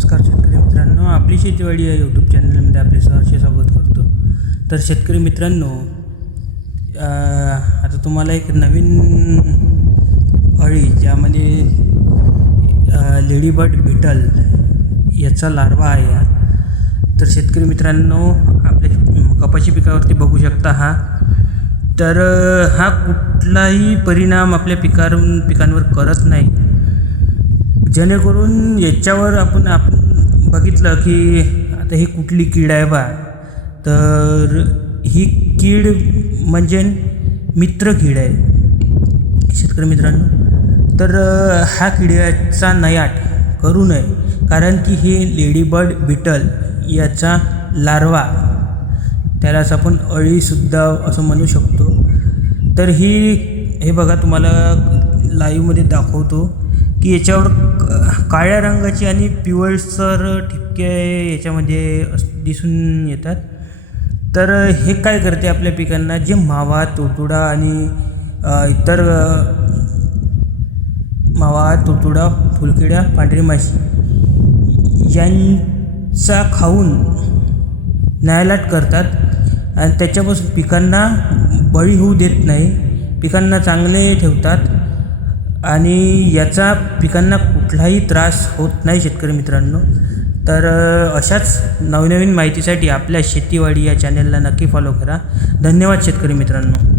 नमस्कार शेतकरी मित्रांनो, आपली शेतीवाडी या यूट्यूब चॅनलमध्ये आपले सहर्ष स्वागत करतो. तर शेतकरी मित्रांनो, आता तुम्हाला एक नवीन अळी ज्यामध्ये लेडीबर्ड बीटल याचा लार्वा आहे. तर शेतकरी मित्रांनो, आपल्या कपाशी पिकावरती बघू शकता तर हा कुठलाही परिणाम आपल्या पिकांवर करत नाही. जेणेकरून याच्यावर आपण बघितलं की आता ही कुठली कीड आहे बा, तर ही कीड म्हणजे मित्र कीड आहे शेतकरी मित्रांनो. तर हा किड्याचा नायाट करू नये, कारण की हे लेडीबर्ड बीटल याचा लार्वा, त्यालाच आपण अळीसुद्धा असं म्हणू शकतो. तर हे बघा, तुम्हाला लाईव्हमध्ये दाखवतो की याच्यावर काळ्या रंगाची आणि पिवळसर ठिपके याच्यामध्ये दिसून येतात. तर हे काय करते, आपल्या पिकांना जे मावा, तुडतुडा आणि इतर मावा, तुडतुडा, फुलकिड्या, पांढरी माशी यांचा खाऊन नायलाट करतात आणि त्याच्यापासून पिकांना बळी होऊ देत नाही, पिकांना चांगले ठेवतात आणि याचा पिकांना कुठलाही त्रास होत नाही शेतकरी मित्रांनो. तर अशाच नवनवीन माहितीसाठी आपल्या शेतीवाडी या चॅनलला नक्की फॉलो करा. धन्यवाद शेतकरी मित्रांनो.